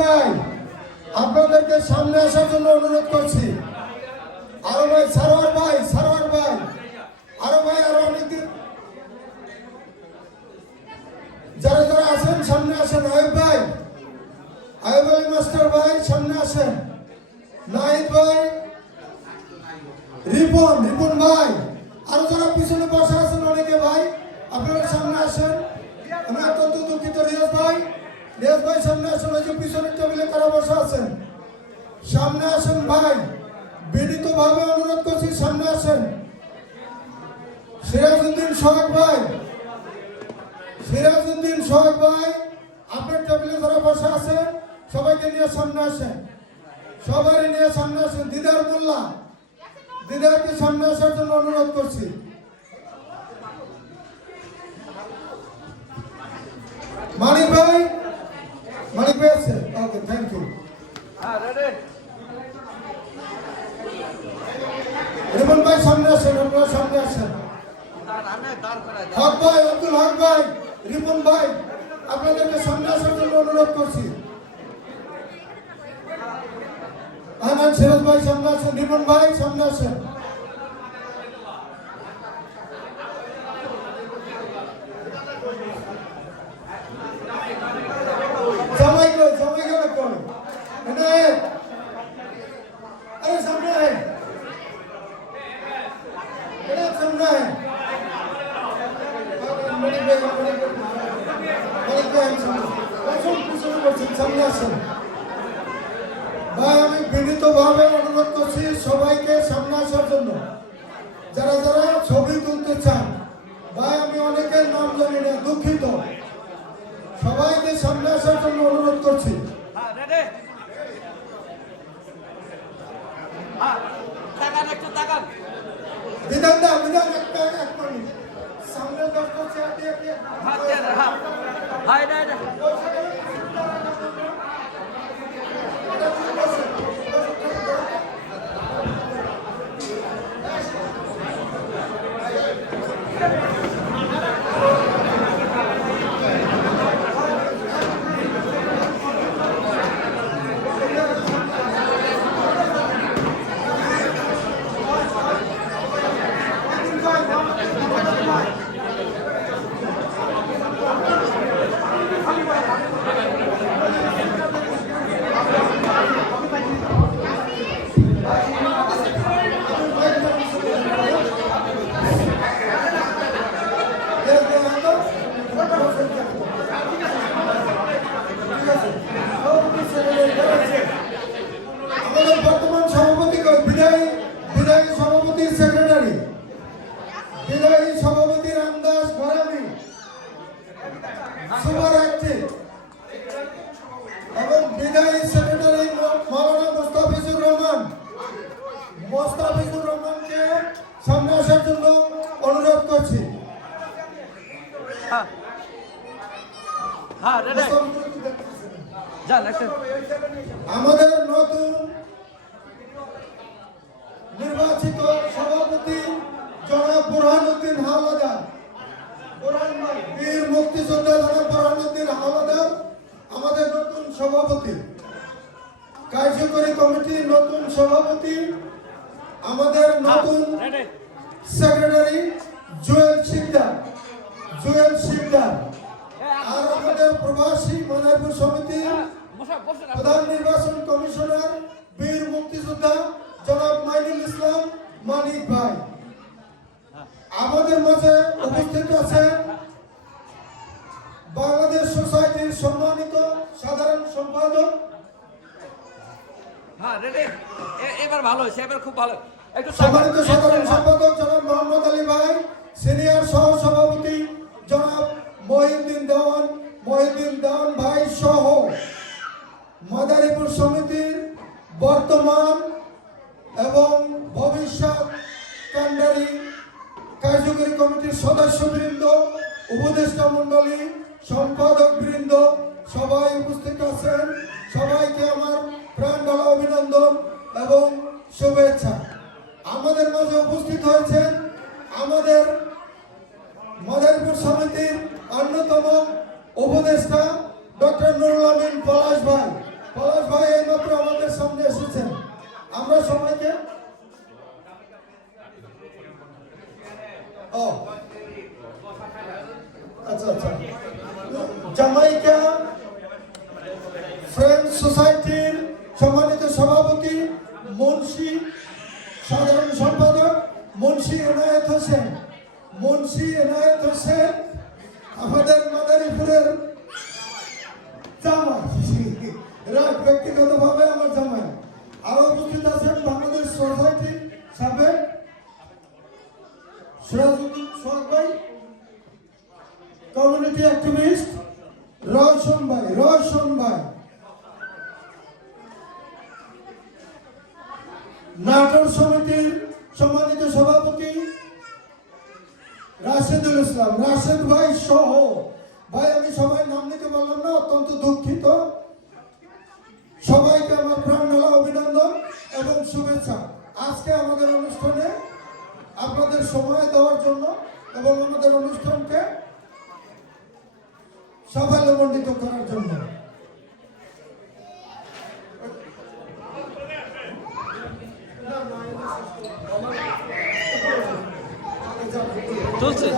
ভাই, আপনাদেরকে সামনে আসার জন্য অনুরোধ করছি। আরও ভাই, সারোয়ার ভাই সারোয়ার ভাই, আরও ভাই, আরও অনেকদিন যারা যারা আছেন, সামনে আসেন। আয়ুব ভাই, আয়ুব আলী মাস্টার ভাই, সামনে আসেন। নাহিদ ভাই, রিপন রিপন ভাই, আরও যারা পিছনে বসে আছেন অনেকে ভাই, আপনারা সামনে আসেন। আমি অত্যন্ত দুঃখিত, রিয়াজ ভাই। রিয়াজ ভাই সামনে আসেন ওই যে পিছনের টেবিলে কারা বসে আছেন? সামনে আসেন ভাই বিনীত ভাবে অনুরোধ করছি, সামনে আসেন। সিরাজউদ্দিন সোহাগ ভাই, সিরাজউদ্দিন সোহাগ ভাই, আপনার টেবিলে যারা বসে আছেন, সবাইকে নিয়ে সামনে আসেন। সবাই নিয়ে সামনে আসেন, দিদার মোল্লা, দিদারকে সামনে আসার জন্য অনুরোধ করছি। মানিক ভাই মানিক ভাই আছে? ওকে থ্যাংক ইউ রিপন ভাই সামনে আসেন আপনারা সামনে আসেন। হক ভাই আব্দুল হক ভাই রিপন ভাই আপনাদেরকে সামনে আসার জন্য অনুরোধ করছি। আহমান সিরাজ ভাই সামনে আসেন রিপন ভাই সামনে আসেন জামাই কই জামাই গেল কই এনে আয়। আরে সামনে আয় এনে সামনে আয় মানিক ভাই মানিক ভাই মানিক ভাই সামনে আসুন পিছনে বসুন সামনে আসুন ভাই আমি বিনীতভাবে অনুরোধ করছি সবাইকে সামনে আসার জন্য যারা যারা ছবি তুলতে চান ভাই আমি অনেকের নাম জানি না দুঃখিত সবাইকে সামনে আসার জন্য অনুরোধ করছি বিধান দা Dedemden Bilal Ekber Ekber'in. Sanrı Gaffat Yerdi Hayır hayır. বিদায়ী সেক্রেটারি মাওলানা মোস্তাফিজুর রহমান। মোস্তাফিজুর রহমানকে সামনে আসার জন্য অনুরোধ করছি। আমাদের নতুন নির্বাচিত সভাপতি জনাব বুরহানুদ্দিন হাওলাদার। বুরহান বীর মুক্তিযোদ্ধা জনাব বুরহানুদ্দিন হাওলাদার। সভাপতি। কার্যকরী কমিটির নতুন সভাপতি আমাদের নতুন সেক্রেটারি জুয়েল শিকদার। জুয়েল শিকদার। আর আমাদের প্রবাসী মানবপুর সমিতি প্রধান নির্বাচন কমিশনার বীর মুক্তিযোদ্ধা জনাব মাইনুল ইসলাম মানিক ভাই। আমাদের মাঝে উপস্থিত আছেন বাংলাদেশ সোসাইটির সম্মানিত সাধারণ সম্পাদক। হ্যাঁ এবার ভালো হয়েছে এবার খুব ভালো। একটু সম্মানিত সাধারণ সম্পাদক জনাব মোহাম্মদ আলী ভাই সিনিয়র সহ সভাপতি জনাব মহিউদ্দিন দেওয়ান মহিউদ্দিন দেওয়ান ভাই সহ মাদারীপুর সমিতির বর্তমান এবং ভবিষ্যৎ কার্যকরী কমিটির সদস্যবৃন্দ উপদেষ্টা মন্ডলী, সম্পাদক বৃন্দ, সবাই উপস্থিত আছেন। সবাইকে আমার প্রাণ বলা অভিনন্দন এবং শুভেচ্ছা। আমাদের মাঝে উপস্থিত হয়েছেন আমাদের মাদারপুর সমিতির অন্যতম উপদেষ্টা ডক্টর নুরুল আমিন পলাশ ভাই। পলাশ ভাই এইমাত্র আমাদের সামনে এসেছেন। আমরা সবাইকে ও আচ্ছা আচ্ছা। জামাইকা সোসাইটির সম্মানিত সভাপতি মুন্সি, সাধারণ সম্পাদক মুন্সি এনায়েত হোসেন। মুন্সি এনায়েত হোসেন, আমাদের মাদারীপুরের জামাই। ব্যক্তিগতভাবে কমিউনিটি অ্যাক্টিভিস্ট রয়শন ভাই রয়শন ভাই নাটোর সমিতির সম্মানিত সভাপতি রাশেদুল ইসলাম। রাশেদ ভাই সহ, ভাই, আমি সবাই নাম নিতে পারলাম না, অত্যন্ত দুঃখিত। সবাইকে আমার প্রাণ ঢালা অভিনন্দন এবং শুভেচ্ছা। আজকে আমাদের অনুষ্ঠানে আপনাদের সময় দেওয়ার জন্য এবং আমাদের অনুষ্ঠানকে সাফল্যমণ্ডিত করার জন্য। চলছে।